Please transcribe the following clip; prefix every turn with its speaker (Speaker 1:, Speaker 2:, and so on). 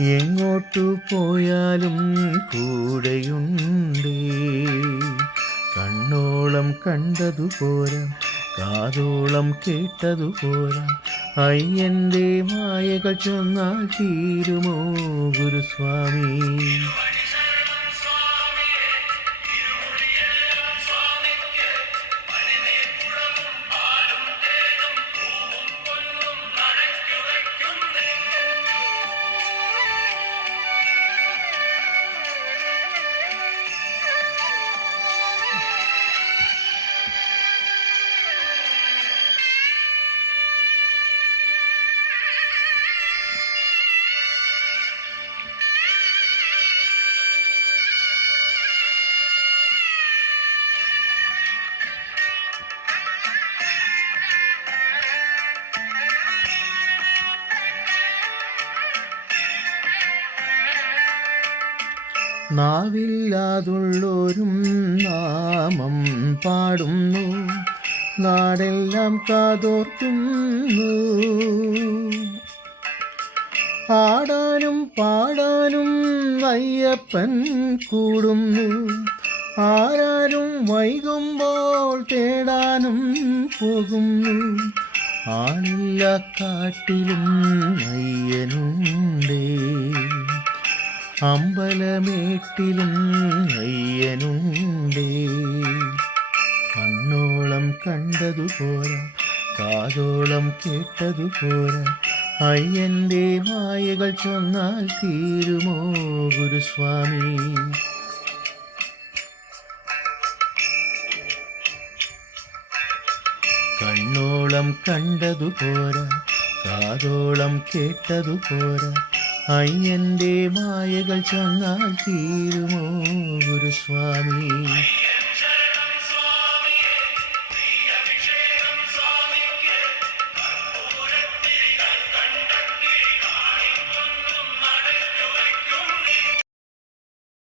Speaker 1: എങ്ങോട്ടു പോയാലും കൂടെയുണ്ട്. കണ്ണോളം കണ്ടതു പോരാ കാതോളം കേട്ടതു പോരാ. അയ്യന്റെ മായകൾ ചൊന്നാൽ തീരുമോ ഗുരുസ്വാമി? നാവില്ലാതുള്ളോരും നാമം പാടുന്നു. നാടെല്ലാം കാതോർക്കുന്നു. ആടാനും പാടാനും അയ്യപ്പൻ കൂടുന്നു. ആരാരും വൈകുമ്പോൾ തേടാനും പോകുന്നു. ആളില്ല കാട്ടിലും അയ്യനുണ്ടേ. അമ്പലമേട്ടിലും അയ്യനുണ്ടേ. കണ്ണോളം കണ്ടതു പോരാ കാതോളം കേട്ടതു പോരാ അയ്യന്റെ മായകൾ ചൊന്നാൽ തീരുമോ ഗുരുസ്വാമി? കണ്ണോളം കണ്ടതു പോരാ കാതോളം കേട്ടതു പോരാ അയ്യന്റെ മായകൾ ചൊന്നാൽ തീരുമോ ഗുരുസ്വാമി?